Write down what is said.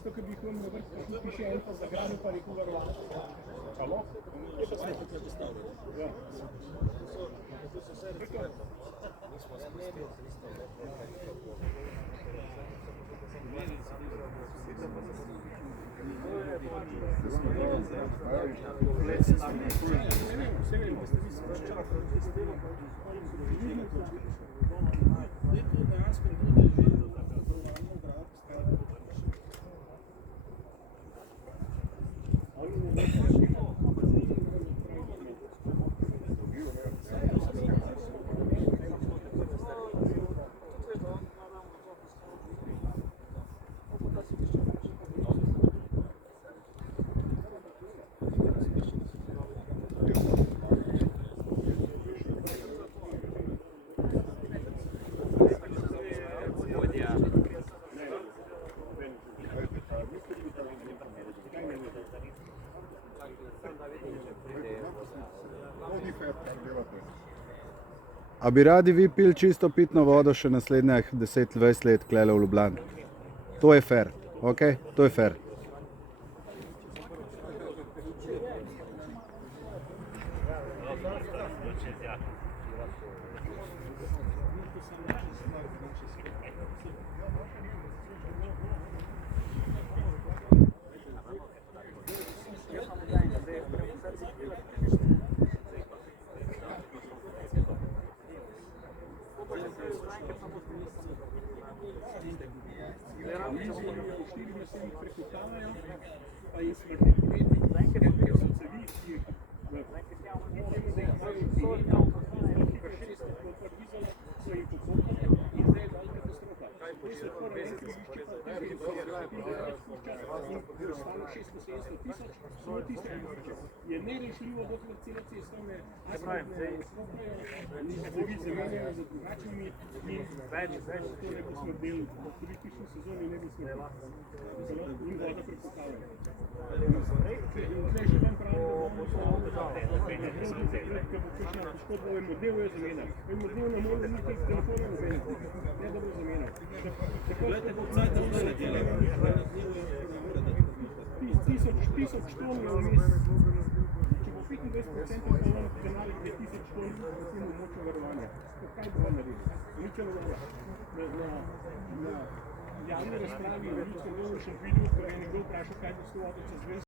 tisto, ki bi jih vam na vrh, pa tu piše en pa zagrabil, pa rekel varovanje. Halo? Je pa se tukaj postavljeno. Ja. To so vse recepte. A bi radi vi pili čisto pitno vodo še naslednjih 10-20 let klele v Ljubljani? To je fair, ok? To je fair. Je nerešljivo, dokler cele cestovne asfaltne zavovi zamenjajo za drugačnimi in to ne bi smrdeli. V turistični sezoni ne bi smrdeli. In voda prepokavlja. In zdaj še vam pravim, da bo kakšna poškodba v modelu je zamenjal. V modelu ne more niti telefona zamenjati. Ne da bo zamenjal. Gledajte, bo cajt da vse dela. 1000 ton je vmes. Če bo 25% polno kanali, je 1000 ton recimo močno varovanja. Kaj bo vam narediti? Ničelo ne bo. Na javni razpravi, v ljudskem govoru še videl, ko je nekdo vprašal, kaj bo s to vodo čez